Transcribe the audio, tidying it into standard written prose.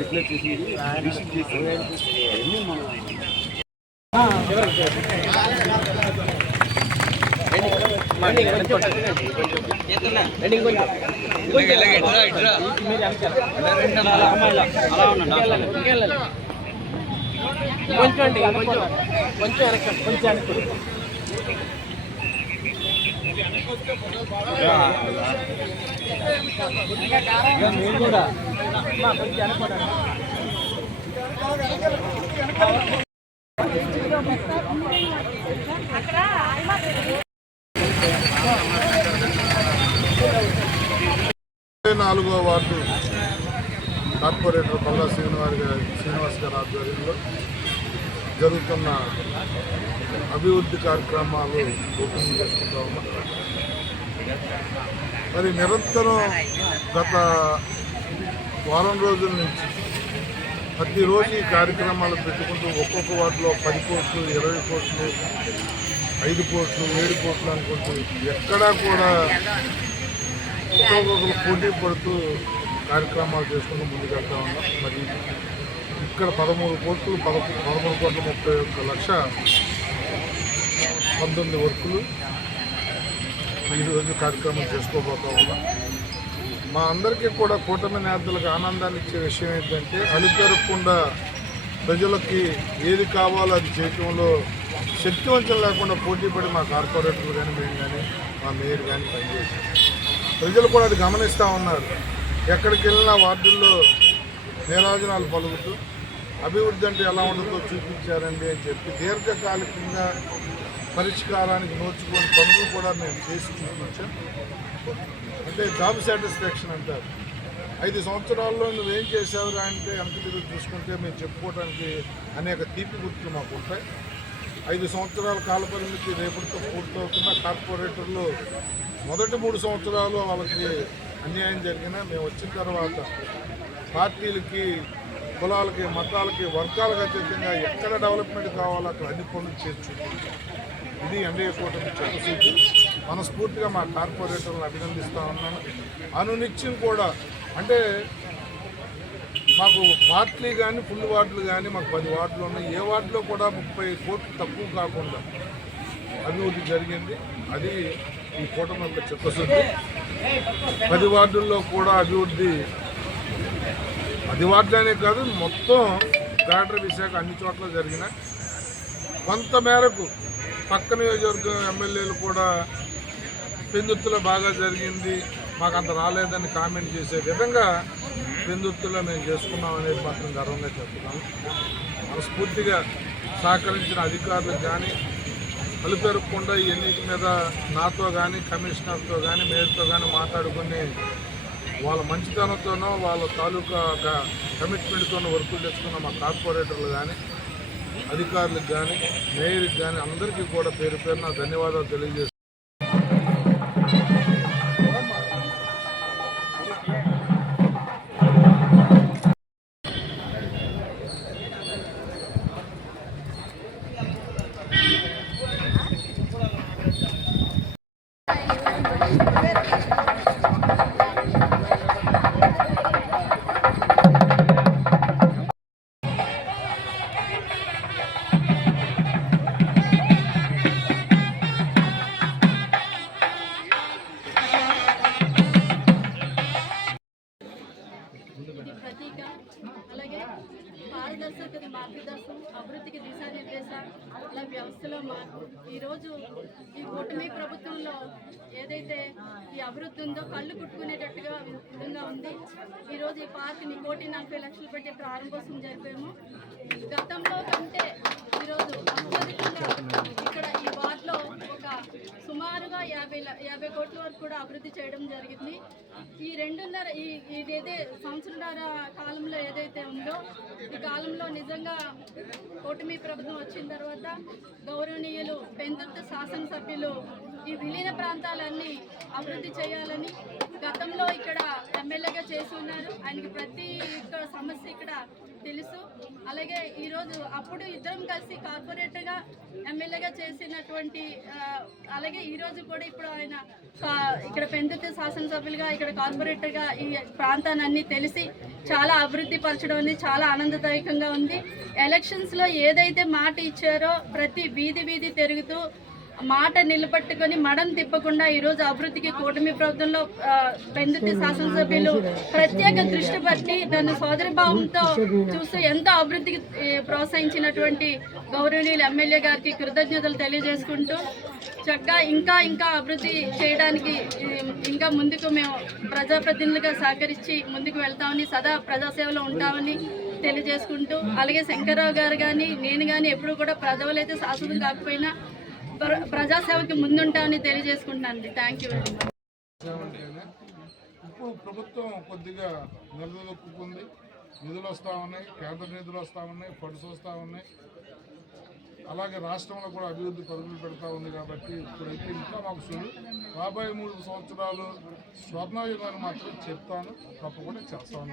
Replace చేసి receive చేసి నాలుగో వార్డు కార్పొరేటర్ పల్లా శ్రీనివాస్ గారి ఆధ్వర్యంలో జరుగుతున్న అభివృద్ధి కార్యక్రమాలు ఓపెనింగ్ చేసుకుంటా ఉన్నాం. మరి నిరంతరం గత వారం రోజుల నుంచి ప్రతిరోజు ఈ కార్యక్రమాలు పెట్టుకుంటూ ఒక్కొక్క వార్డులో 10 కోట్లు 20 కోట్లు 5 కోట్లు 7 కోట్లు అనుకుంటూ ఎక్కడా కూడా ఒక్కొక్కరు పోటీ పడుతూ కార్యక్రమాలు చేసుకుంటూ ముందుకెళ్తా ఉన్నాం. మరి ఇక్కడ 13 కోట్లు 13,31,19 వర్కులు ఈరోజు కార్యక్రమం చేసుకోబోతా ఉన్నాం. మా అందరికీ కూడా కూటమి నేతలకు ఆనందాన్ని ఇచ్చే విషయం ఏంటంటే అలుపెరగకుండా ప్రజలకి ఏది కావాలో అది చేయటంలో శక్తివంతం లేకుండా పోటీపడి మా కార్పొరేటర్లు కానీ మేము కానీ మా మేయర్ కానీ పనిచేసాం. ప్రజలు కూడా అది గమనిస్తూ ఉన్నారు. ఎక్కడికి వెళ్ళినా వార్డుల్లో నీరాజనాలు పలుకుతూ అభివృద్ధి అంటే ఎలా ఉండదో చూపించారండి అని చెప్పి దీర్ఘకాలికంగా పరిష్కారానికి నోచుకొని పనులు కూడా మేము చేసి చూపించాం. అంటే జాబ్ సాటిస్ఫాక్షన్ అంటారు. 5 సంవత్సరాల్లో నువ్వేం చేసావురా అంటే వెనక తిరిగి చూసుకుంటే మేము చెప్పుకోవడానికి అనేక తీపి గుర్తులు మాకు ఉంటాయి. 5 సంవత్సరాల కాలపరిమితి రేపటితో పూర్తవుతున్న కార్పొరేటర్లు మొదటి 3 సంవత్సరాలు వాళ్ళకి అన్యాయం జరిగినా మేము వచ్చిన తర్వాత పార్టీలకి కులాలకి మతాలకి వర్గాలకు అతీతంగా ఎక్కడ డెవలప్మెంట్ కావాలో అక్కడ అన్ని పనులు చేసి చూపించాం. ఇది ఎన్డీఏ కూటమి చిత్తశుద్ధి. మనస్ఫూర్తిగా మా కార్పొరేటర్లను అభినందిస్తూ ఉన్నాను. అనునిత్యం కూడా అంటే మాకు వార్డులు కానీ ఫుల్ వార్డులు కానీ మాకు 10 వార్డులు ఉన్నాయి. ఏ వార్డులో కూడా 30 కోట్లు తక్కువ కాకుండా అభివృద్ధి జరిగింది. అది ఈ కూటమి యొక్క చిత్తశుద్ధి. 10 వార్డుల్లో కూడా అభివృద్ధి 10 వార్డులనే కాదు మొత్తం గ్రేటర్ విశాఖ అన్ని చోట్ల జరిగిన కొంత మేరకు పక్క నియోజకవర్గం ఎమ్మెల్యేలు కూడా పెందుర్తిలో బాగా జరిగింది మాకు అంత రాలేదని కామెంట్ చేసే విధంగా పెందుర్తిలో మేము చేసుకున్నాం అనేది మాత్రం గర్వంగా చెప్తున్నాము. మనస్ఫూర్తిగా సహకరించిన అధికారులకు కానీ అలుపెరగకుండా ఈ ఎన్నిక మీద నాతో కానీ కమిషనర్తో కానీ మేయర్తో కానీ మాట్లాడుకుని వాళ్ళ మంచితనంతోనో వాళ్ళ తాలూకా కమిట్మెంట్తోనో వర్కులు తెచ్చుకున్న మా కార్పొరేటర్లు కానీ అధికారులకు కానీ మేయర్కి కానీ అందరికీ కూడా పేరు పేరున ధన్యవాదాలు తెలియజేస్తున్నాను. అలాగే పారదర్శకత మార్గదర్శనం అభివృద్ధికి దిశానిర్దేశం అలా వ్యవస్థలో మార్పు. ఈరోజు ఈ కూటమి ప్రభుత్వంలో ఏదైతే ఈ అభివృద్ధి ఉందో కళ్ళు కుట్టుకునేటట్టుగా విధంగా ఉంది. ఈరోజు ఈ పార్క్ని 1,40,00,000 పెట్టి ప్రారంభోత్సవం జరిపాము. గతంలో కంటే ఈరోజు అత్యధికంగా ఇక్కడ ఈ వార్డులో ఒక సుమారుగా 50 కోట్ల వరకు కూడా అభివృద్ధి చేయడం జరిగింది. ఈ 2.5 ఇదైతే సంవత్సరాల కాలంలో ఏదైతే ఉందో ఈ కాలంలో నిజంగా కూటమి ప్రభుత్వం వచ్చిన తర్వాత గౌరవనీయులు పెందుర్తి శాసనసభ్యులు ఈ విలీన ప్రాంతాలన్నీ అభివృద్ధి చేయాలని గతంలో ఇక్కడ ఎమ్మెల్యేగా చేసి ఉన్నారు. ఆయనకి ప్రతి సమస్య ఇక్కడ తెలుసు. అలాగే ఈరోజు అప్పుడు ఇద్దరం కలిసి కార్పొరేటర్గా ఎమ్మెల్యేగా చేసినటువంటి అలాగే ఈరోజు కూడా ఇప్పుడు ఆయన ఇక్కడ పెందుర్తి శాసనసభ్యులుగా ఇక్కడ కార్పొరేటర్గా ఈ ప్రాంతాన్ని తెలిసి చాలా అభివృద్ధి పరచడం అనేది చాలా ఆనందదాయకంగా ఉంది. ఎలక్షన్స్లో ఏదైతే మాట ఇచ్చారో ప్రతి వీధి తిరుగుతూ మాట నిలబెట్టుకొని మడం తిప్పకుండా ఈరోజు అభివృద్ధికి కూటమి ప్రభుత్వంలో పెందుర్తి శాసనసభ్యులు ప్రత్యేక దృష్టి పట్టి దాన్ని సోదరభావంతో చూస్తూ ఎంతో అభివృద్ధికి ప్రోత్సహించినటువంటి గౌరవనీయులు ఎమ్మెల్యే గారికి కృతజ్ఞతలు తెలియజేసుకుంటూ చక్కగా ఇంకా అభివృద్ధి చేయడానికి ఇంకా ముందుకు మేము ప్రజాప్రతినిధులుగా సహకరించి ముందుకు వెళ్తామని సదా ప్రజాసేవలో ఉంటామని తెలియజేసుకుంటూ అలాగే శంకర్రావు గారు కానీ నేను కానీ ఎప్పుడు కూడా ప్రజలైతే శాశ్వతం కాకపోయినా ప్రజాసేవకి ముందుంటామని తెలియజేసుకుంటానండి. Thank you very much. ఇప్పుడు ప్రభుత్వం కొద్దిగా నిలదొక్కుంది, నిధులు వస్తూ ఉన్నాయి, కేంద్ర నిధులు వస్తూ ఉన్నాయి, ఫండ్స్ వస్తూ ఉన్నాయి, అలాగే రాష్ట్రంలో కూడా అభివృద్ధి పరుగులు పెడతా ఉంది. కాబట్టి ఇప్పుడైతే ఇంకా మాకు చూడు రాబోయే 3 సంవత్సరాలు స్వర్ణయుగాన్ని మాత్రం చెప్తాను, తప్పకుండా చేస్తాను.